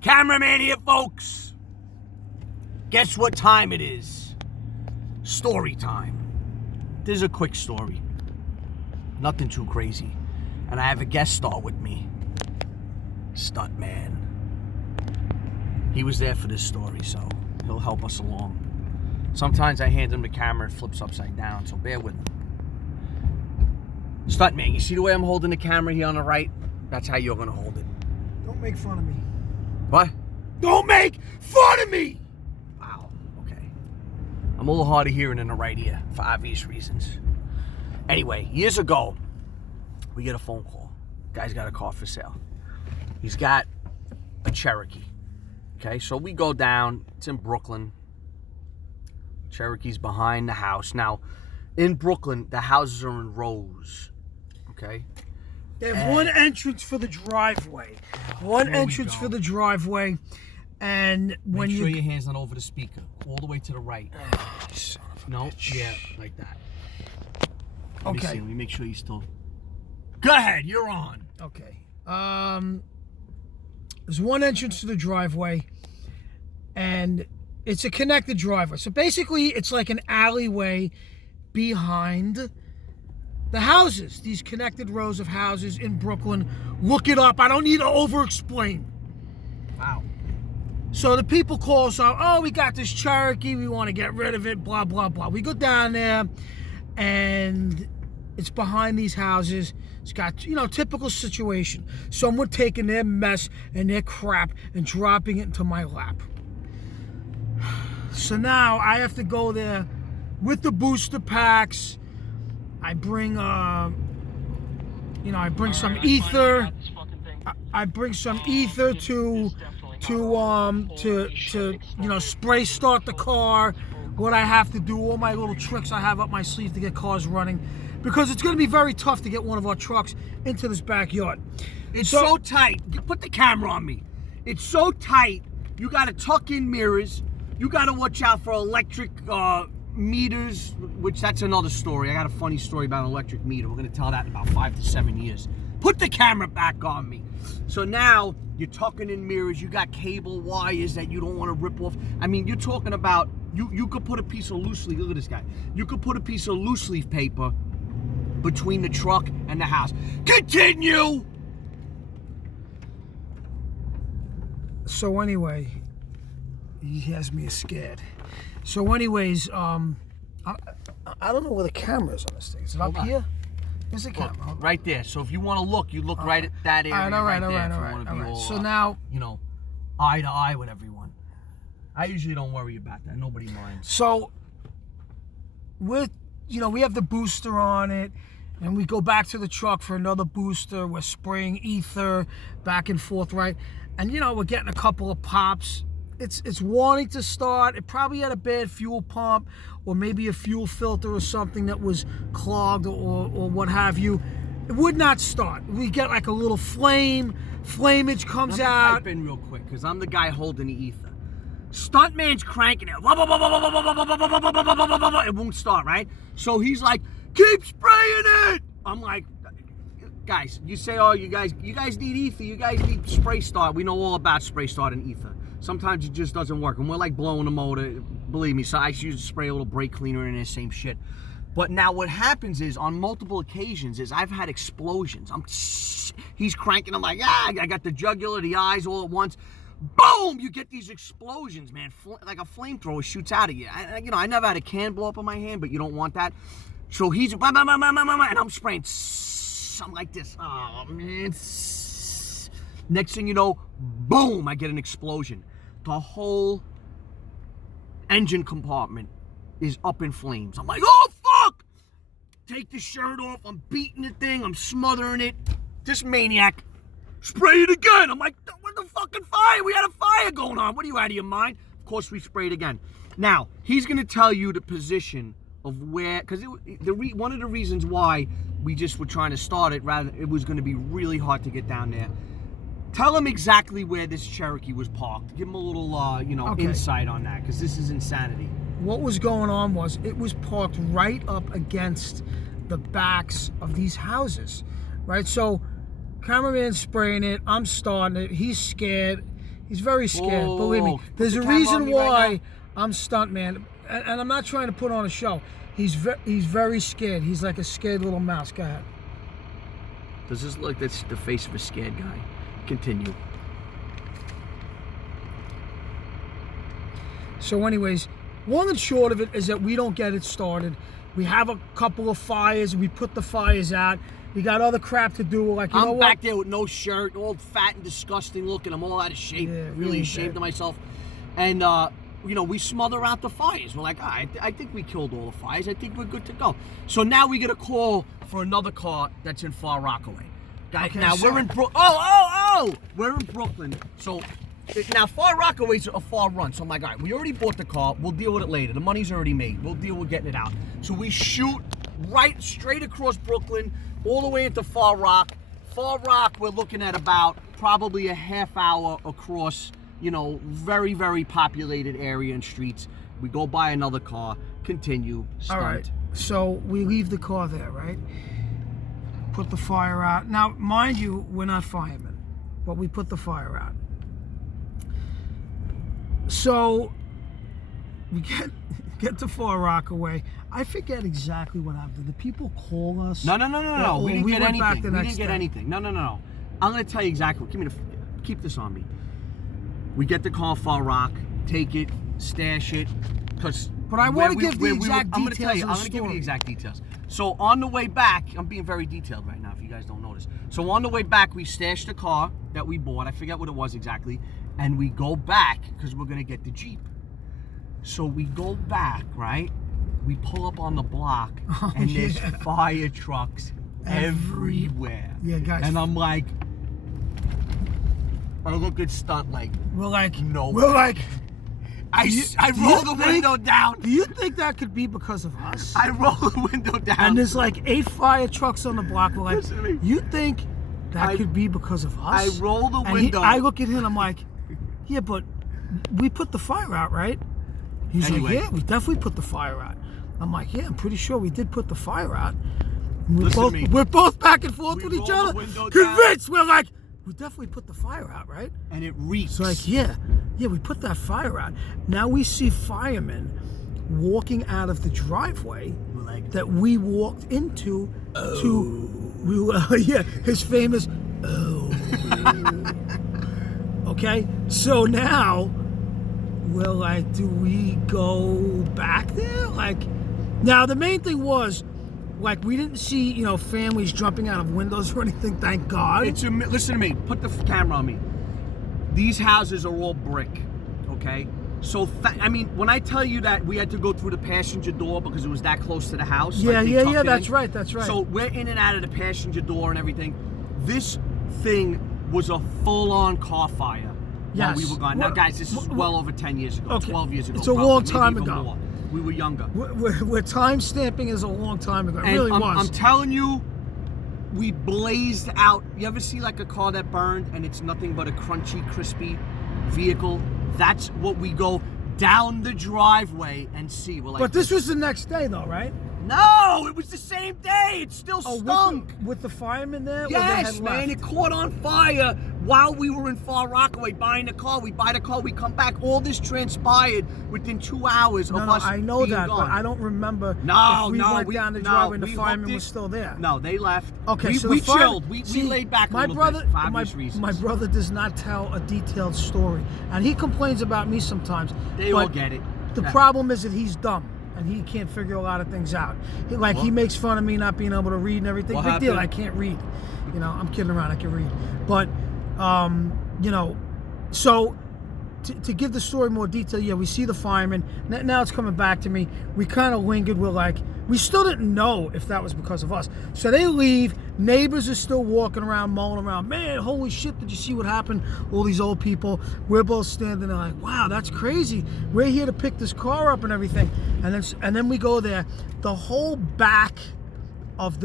Cameraman here, folks. Guess what time it is? Story time. This is a quick story. Nothing too crazy. And I have a guest star with me. Stuntman. He was there for this story, so he'll help us along. Sometimes I hand him the camera, it flips upside down, so bear with him. Stuntman, you see the way I'm holding the camera here on the right? That's how you're gonna hold it. Don't make fun of me. What? Don't make fun of me! Wow, okay. I'm a little hard of hearing in the right ear, for obvious reasons. Anyway, years ago, we get a phone call. Guy's got a car for sale. He's got a Cherokee. Okay, so we go down, it's in Brooklyn. Cherokee's behind the house. Now, in Brooklyn, the houses are in rows. Okay? They have one entrance for the driveway. One entrance for the driveway. And when Make sure your hand's not over the speaker. All the way to the right. Oh, son of a bitch. Yeah, like that. Okay. Let me make sure you still... Go ahead, you're on. Okay. There's one entrance to the driveway, and it's a connected driveway. So basically, it's like an alleyway behind the houses. These connected rows of houses in Brooklyn. Look it up. I don't need to over-explain. Wow. So the people call us out. Oh, we got this Cherokee. We want to get rid of it. Blah, blah, blah. We go down there, and it's behind these houses. It's got, you know, typical situation. Someone taking their mess and their crap and dropping it into my lap. So now I have to go there with the booster packs. I bring, I bring some ether. I bring some ether to spray start the car. What I have to do, all my little tricks I have up my sleeve to get cars running. Because it's going to be very tough to get one of our trucks into this backyard. It's so tight. You put the camera on me. It's so tight. You got to tuck in mirrors. You got to watch out for electric meters, which that's another story. I got a funny story about an electric meter. We're going to tell that in about 5 to 7 years. Put the camera back on me. So now you're tucking in mirrors. You got cable wires that you don't want to rip off. I mean, you're talking about, you could put a piece of loose leaf, look at this guy. You could put a piece of loose leaf paper between the truck and the house. Continue! So anyway, he has me scared. So anyways, I don't know where the camera is on this thing. Is it up here? There's a camera. Right there. So if you want to look, you look right at that area all right. So now, eye to eye with everyone. I usually don't worry about that. Nobody minds. So, we have the booster on it, and we go back to the truck for another booster. We're spraying ether back and forth, right? And, we're getting a couple of pops. It's wanting to start. It probably had a bad fuel pump or maybe a fuel filter or something that was clogged or what have you. It would not start. We get like a little flameage comes out. Let me type in real quick because I'm the guy holding the ether. Stuntman's cranking it. It won't start, right? So he's like, keep spraying it. I'm like, guys, you say, oh, you guys need ether. You guys need spray start. We know all about spray start and ether. Sometimes it just doesn't work. And we're like blowing the motor, believe me. So I used to spray a little brake cleaner in the same shit. But now what happens is, on multiple occasions, is I've had explosions. He's cranking. I'm like, I got the jugular, the eyes all at once. Boom! You get these explosions, man. Like a flamethrower shoots out of you. I never had a can blow up on my hand, but you don't want that. So he's, and I'm spraying. I'm like this. Oh, man. Next thing you know, boom, I get an explosion. The whole engine compartment is up in flames. I'm like, oh, fuck! Take the shirt off. I'm beating the thing. I'm smothering it. This maniac, spray it again. I'm like, what the fucking fire? We had a fire going on. What are you, out of your mind? Of course, we sprayed again. Now, he's going to tell you the position of where, because one of the reasons why we just were trying to start it, it was going to be really hard to get down there. Tell him exactly where this Cherokee was parked. Give him a little, insight on that, because this is insanity. What was going on was it was parked right up against the backs of these houses, right? So, cameraman's spraying it. I'm starting it. He's scared. He's very scared. Believe me. There's a reason why I'm Stuntman, and I'm not trying to put on a show. He's very scared. He's like a scared little mouse. Go ahead. Does this look like that's the face of a scared guy? Continue. So anyways, long and short of it is that we don't get it started. We have a couple of fires. We put the fires out. We got other crap to do. Like, you know what? I'm back there with no shirt, all fat and disgusting looking. I'm all out of shape, really ashamed of myself. And, you know, we smother out the fires. We're like, I think we killed all the fires. I think we're good to go. So now we get a call for another car that's in Far Rockaway. Guys, Okay, now so we're in we're in Brooklyn. So now Far Rockaway's a far run. So I'm like, all right, we already bought the car. We'll deal with it later. The money's already made. We'll deal with getting it out. So we shoot right straight across Brooklyn, all the way into Far Rock. Far Rock, we're looking at about probably a half hour across, you know, very, very populated area and streets. We go buy another car, continue, stunt. All right, so we leave the car there, right? Put the fire out. Now, mind you, we're not firemen, but we put the fire out. So we get to Far Rockaway. I forget exactly what happened. Did the people call us? No. We didn't get anything. We didn't get anything. No. I'm going to tell you exactly. Keep this on me. We get the car Far Rock, take it, stash it, But I want to give the exact details. I'm going to tell you. I'm going to give you the exact details. So on the way back, I'm being very detailed right now if you guys don't notice. So on the way back, we stashed the car that we bought. I forget what it was exactly. And we go back because we're going to get the Jeep. So we go back, right? We pull up on the block and there's fire trucks everywhere. Yeah, guys. And I'm like, I look at Stunt like, we're like, no. We're like, I roll the window down. Do you think that could be because of us? I roll the window down. And there's like 8 fire trucks on the block. We're like, Listen to me. you think that could be because of us? I roll the window. I look at him, I'm like, yeah, but we put the fire out, right? He's like, yeah, we definitely put the fire out. I'm like, yeah, I'm pretty sure we did put the fire out. We're both back and forth with each other. Convinced. We're like, we definitely put the fire out, right? And it reeks. It's like, yeah, we put that fire out. Now we see firemen walking out of the driveway that we walked into his famous, okay? So now we're like, do we go back there? Like, now the main thing was, like, we didn't see, you know, families jumping out of windows or anything, thank God. Listen to me. Put the camera on me. These houses are all brick, okay? So, I mean, when I tell you that we had to go through the passenger door because it was that close to the house. Yeah, that's right. So we're in and out of the passenger door and everything. This thing was a full-on car fire while we were gone. Now, guys, this is well over 10 years ago, 12 years ago. It's a long time ago. More. We were younger. We're time stamping is a long time ago. It really was. I'm telling you, we blazed out. You ever see like a car that burned and it's nothing but a crunchy, crispy vehicle? That's what we go down the driveway and see. We're like, but this was the next day, though, right? No, it was the same day. It still stunk. With the firemen there? Yes, man. It caught on fire while we were in Far Rockaway buying the car. We buy the car, we come back. All this transpired within 2 hours of us I know being that, gone. but I don't remember we went down the driveway and the firemen were still there. No, they left. Okay, so we chilled. We laid back a little bit for obvious reasons. My brother does not tell a detailed story, and he complains about me sometimes. They all get it. The problem is that he's dumb. And he can't figure a lot of things out. He makes fun of me not being able to read and everything. Big deal, I can't read. You know, I'm kidding around, I can read. But, you know, so to give the story more detail, yeah, we see the firemen. Now it's coming back to me. We kind of lingered. We're like, we still didn't know if that was because of us. So they leave. Neighbors are still walking around, mulling around. Man, holy shit, did you see what happened? All these old people. We're both standing there like, wow, that's crazy. We're here to pick this car up and everything. And then we go there. The whole back of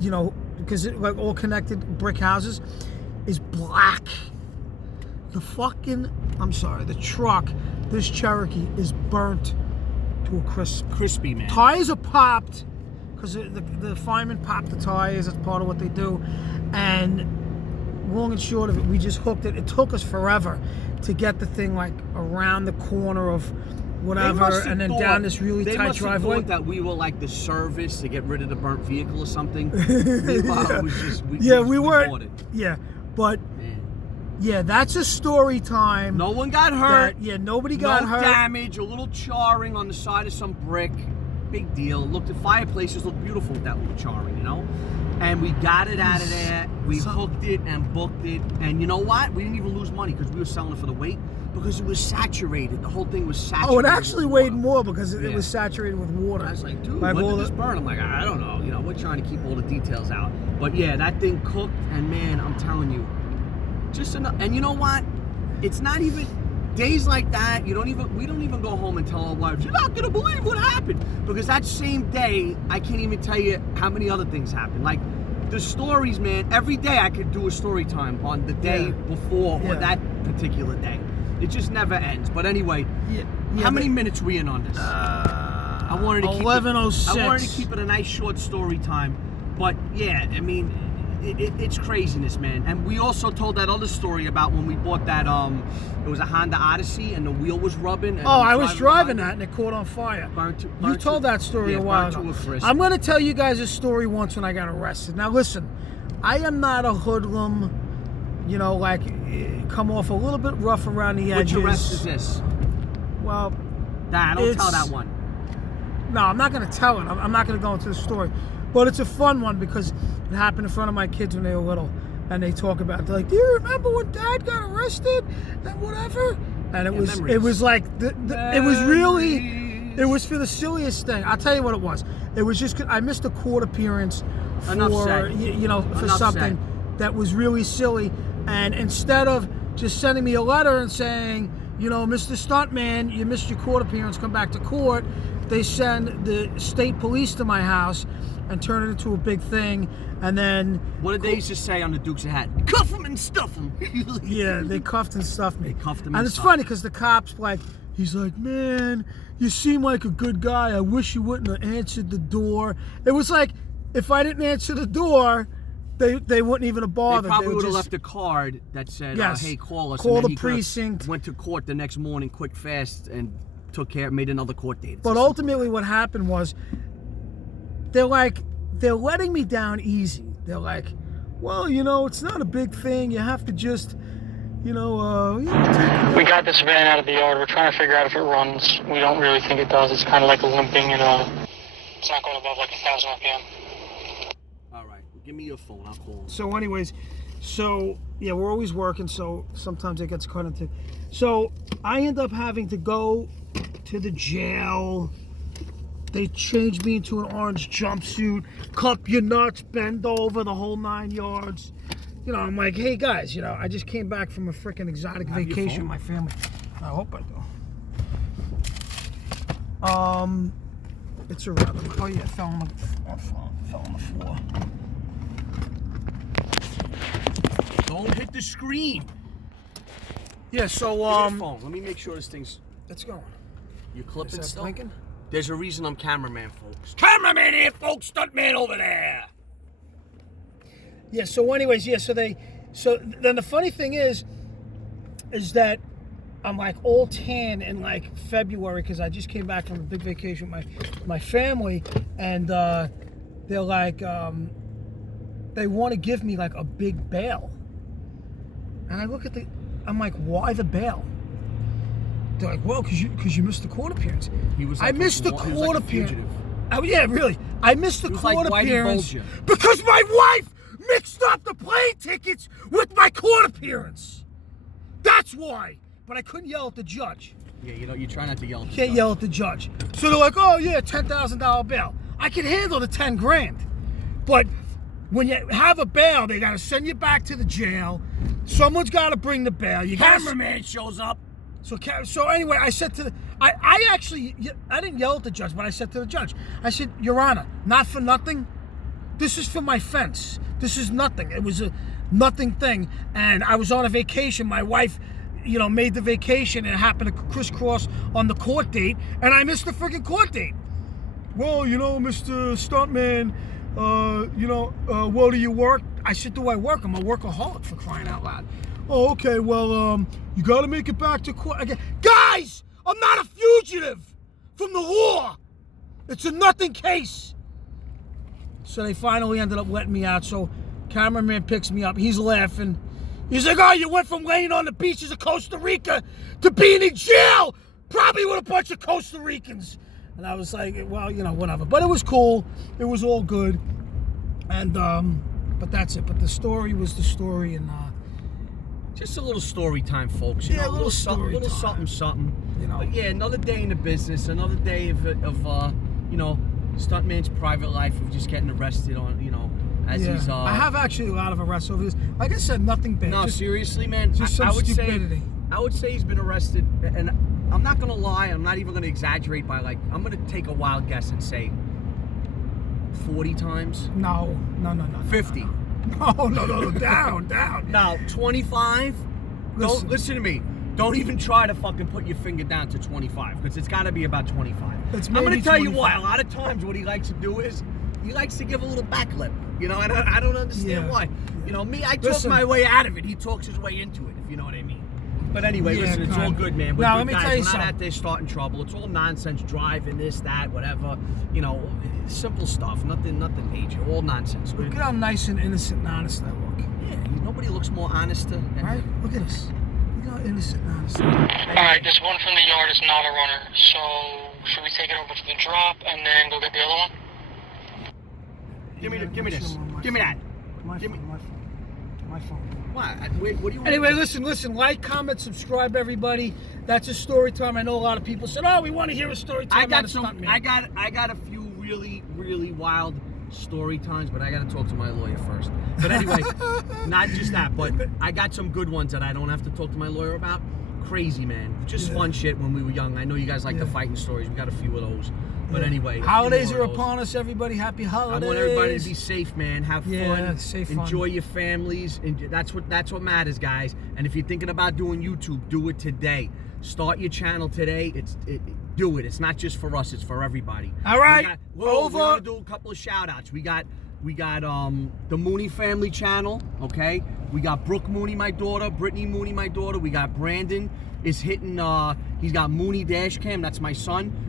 you know, because it like all connected brick houses is black. The truck, this Cherokee, is burnt to a crisp. Crispy, man. Tires are popped, because the firemen pop the tires. That's part of what they do. And long and short of it, we just hooked it. It took us forever to get the thing like around the corner of whatever, and then down this really tight driveway. They thought that we were like the service to get rid of the burnt vehicle or something. Meanwhile, Yeah. it was just we weren't. bought it. Yeah, but Man. yeah, that's a story time. No one got hurt. Nobody got hurt. No damage. A little charring on the side of some brick. Big deal. Look, the fireplaces look beautiful with that little charring, you know. And we got it out of there. We hooked it and booked it. And you know what? We didn't even lose money because we were selling it for the weight, because it was saturated. The whole thing was saturated. Oh, it actually weighed more because it was saturated with water. I was like, dude, like when did this burn? I'm like, I don't know. You know, we're trying to keep all the details out. But yeah, that thing cooked, and man, I'm telling you, just enough. And you know what? It's not even days like that. We don't even go home and tell our wives, you're not gonna believe what happened, because that same day, I can't even tell you how many other things happened. Like the stories, man. Every day I could do a story time on the day before or that particular day. It just never ends. But anyway, how many minutes we in on this? I wanted to keep 11:06. I wanted to keep it a nice short story time. But yeah, I mean, it's craziness, man. And we also told that other story about when we bought that, it was a Honda Odyssey and the wheel was rubbing. And I was driving that and it caught on fire. You told that story a while ago. I'm going to tell you guys a story once when I got arrested. Now listen, I am not a hoodlum, you know, like come off a little bit rough around the edges. Which arrest is this? Well, don't tell that one. No, I'm not going to tell it. I'm not going to go into the story. But it's a fun one because it happened in front of my kids when they were little. And they talk about it. They're like, do you remember when Dad got arrested? And whatever. And it was like, it was for the silliest thing. I'll tell you what it was. It was just, I missed a court appearance for something that was really silly. And instead of just sending me a letter and saying, you know, Mr. Stuntman, you missed your court appearance, come back to court, they send the state police to my house and turn it into a big thing. And then... What did they used to say on the Dukes of Hazzard? Cuff him and stuff him. Yeah, they cuffed and stuffed me. They cuffed him and it's funny because the cops, he's like, man, you seem like a good guy. I wish you wouldn't have answered the door. It was like, if I didn't answer the door, they wouldn't even have bothered. They probably would have left a card that said, hey, call us. Call the precinct. Went to court the next morning, quick, fast, and made another court date. But ultimately what happened was, they're letting me down easy. They're like, well, you know, it's not a big thing. You have to just, you know, we got this van out of the yard. We're trying to figure out if it runs. We don't really think it does. It's kind of like limping, and it's not going above like 1,000 RPM. All right, give me your phone. I'll call. So anyways, yeah, we're always working, so sometimes it gets cut into. So I end up having to go to the jail. They changed me into an orange jumpsuit, cup your nuts, bend over, the whole 9 yards. You know, I'm like, hey guys, you know, I just came back from a freaking exotic vacation with my family. I hope I do. It's a rather. Oh yeah, fell on the floor. Don't hit the screen. Yeah, so phone. Let me make sure this thing's. It's going. You clipping stuff? Blinking? There's a reason I'm cameraman, folks. Cameraman here, folks. Stuntman over there. Yeah. So, anyways, yeah. So then the funny thing is that I'm like all tan in like February because I just came back from a big vacation with my family, and they're like they want to give me like a big bail, and I look at I'm like, why the bail? They're like, well, because you missed the court appearance. He was like I missed the court appearance. Oh yeah, really. I missed the court appearance because my wife mixed up the plane tickets with my court appearance. That's why. But I couldn't yell at the judge. Yeah, you try not to yell. You can't yell at the judge. So they're like, oh yeah, $10,000 bail. I can handle the 10 grand. But when you have a bail, they got to send you back to the jail. Someone's got to bring the bail. Cameraman shows up. So anyway, I said to I didn't yell at the judge, but I said to the judge, I said, Your Honor, not for nothing, this is for my fence. This is nothing. It was a nothing thing. And I was on a vacation. My wife, you know, made the vacation and it happened to crisscross on the court date, and I missed the freaking court date. Well, you know, Mr. Stuntman, well, do you work? I said, do I work? I'm a workaholic, for crying out loud. Oh, okay, well, you got to make it back to court again. Guys, I'm not a fugitive from the law. It's a nothing case. So they finally ended up letting me out. So cameraman picks me up. He's laughing. He's like, oh, you went from laying on the beaches of Costa Rica to being in jail, probably with a bunch of Costa Ricans. And I was like, well, you know, whatever. But it was cool. It was all good. And, but that's it. But the story was the story. And, just a little story time, folks. You Yeah, know, a little story little time. something. You know. But yeah, another day in the business, another day of you know, Stuntman's private life of just getting arrested on, you know, as he's. I have actually a lot of arrests over this. Like I said, nothing bad. No, just, seriously, man. Just some I would stupidity. I would say he's been arrested, and I'm not gonna lie. I'm not even gonna exaggerate by like. I'm gonna take a wild guess and say 40 times. No. 50. No, down. No, 25. Don't listen to me. Don't even try to fucking put your finger down to 25, because it's got to be about 25. I'm going to tell you why. A lot of times what he likes to do is he likes to give a little backlip. You know, and I don't understand why. You know, me, I talk my way out of it. He talks his way into it, if you know what I mean. But anyway, listen, it's all good, man. Now, let me guys, tell you we're not something. out there starting trouble. It's all nonsense, driving, this, that, whatever. You know, simple stuff. Nothing major. All nonsense. Look at how nice and innocent and honest I look. Yeah, nobody looks more honest than Right? Look at this. Look how innocent and honest I look. Alright, this one from the yard is not a runner, so should we take it over to the drop and then go get the other one? Give me this. Give me that. My phone. What? Wait, what do you want? Anyway, listen. Like, comment, subscribe, everybody. That's a story time. I know a lot of people said, "Oh, we want to hear a story time." I got a few really wild story times, but I got to talk to my lawyer first. But anyway, not just that, but I got some good ones that I don't have to talk to my lawyer about. Crazy, man. Just fun shit when we were young. I know you guys like the fighting stories. We got a few of those. But anyway, holidays are upon us, everybody. Happy holidays. I want everybody to be safe, man. Have fun. Safe fun. Enjoy your families. And that's what matters, guys. And if you're thinking about doing YouTube, do it today. Start your channel today. Do it. It's not just for us. It's for everybody. All right. We want to do a couple of shout-outs. We got the Mooney family channel. Okay. We got Brooke Mooney, my daughter. Brittney Mooney, my daughter. We got Brandon is hitting. He's got MOONEY Dash Cam. That's my son.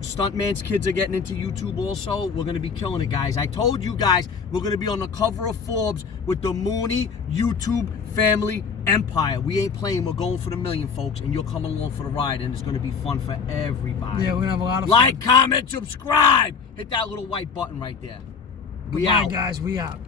Stuntman's kids are getting into YouTube also. We're going to be killing it, guys. I told you guys we're going to be on the cover of Forbes with the Mooney YouTube family empire. We ain't playing. We're going for the million, folks, and you're coming along for the ride, and it's going to be fun for everybody. Yeah, we're going to have a lot of fun. Like, comment, subscribe. Hit that little white button right there. Goodbye, guys. We out.